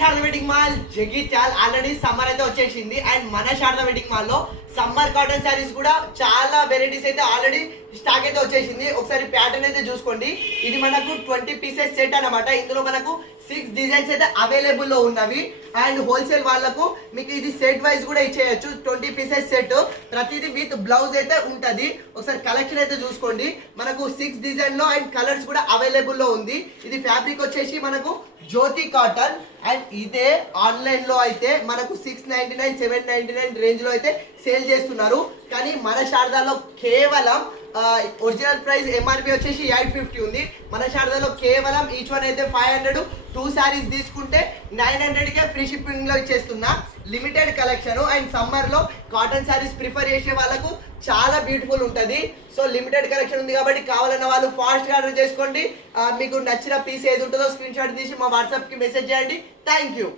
Sharada wedding mall Jagtial already summer అయితే వచ్చేసింది and మన శారద వెడ్డింగ్ మాల్ లో సమ్మర్ కాటన్ శారీస్ కూడా చాలా వెరైటీస్ అయితే ఆల్రెడీ స్టాక్ అయితే వచ్చేసింది. ఒకసారి ప్యాటర్న్ అయితే చూసుకోండి. ఇది మనకు 20 పీసెస్ సెట్ అన్నమాట. ఇందులో మనకు 6 డిజైన్స్ అయితే అవైలబుల్ లో ఉన్నవి అండ్ హోల్సేల్ వాళ్ళకు మీకు ఇది సెట్ వైజ్ కూడా ఇచ్చేయచ్చు. 20 పీసెస్ సెట్ ప్రతిదీ విత్ బ్లౌజ్ అయితే ఉంటది. ఒకసారి కలెక్షన్ అయితే చూసుకోండి. మనకు 6 డిజైన్ లో అండ్ కలర్స్ కూడా అవైలబుల్ లో ఉంది. ఇది ఫ్యాబ్రిక్ వచ్చేసి మనకు జ్యోతి కాటన్ అండ్ ఇదే ఆన్లైన్ లో అయితే మనకు 699 799 రేంజ్ లో అయితే సేల్ చేస్తున్నారు. కానీ మన శారదాలో కేవలం ఒరిజినల్ ప్రైస్ ఎంఆర్పి వచ్చేసి 850 ఉంది. మన శారదాలో కేవలం ఈచ్ వన్ అయితే 500. 2 శారీస్ తీసుకుంటే 900 కే ఫ్రీ షిప్పింగ్ లో ఇచ్చేస్తున్నా. లిమిటెడ్ కలెక్షన్ అండ్ సమ్మర్ లో కాటన్ శారీస్ ప్రిఫర్ చేసే వాళ్ళకు చాలా బ్యూటిఫుల్ ఉంటుంది. సో లిమిటెడ్ కలెక్షన్ ఉంది కాబట్టి కావాలన్న వాళ్ళు ఫాస్ట్ గా ఆర్డర్ చేసుకోండి. మీకు నచ్చిన పీస్ ఏది ఉంటుందో స్క్రీన్ షాట్ తీసి మా వాట్సాప్ కి మెసేజ్ చేయండి. Thank you.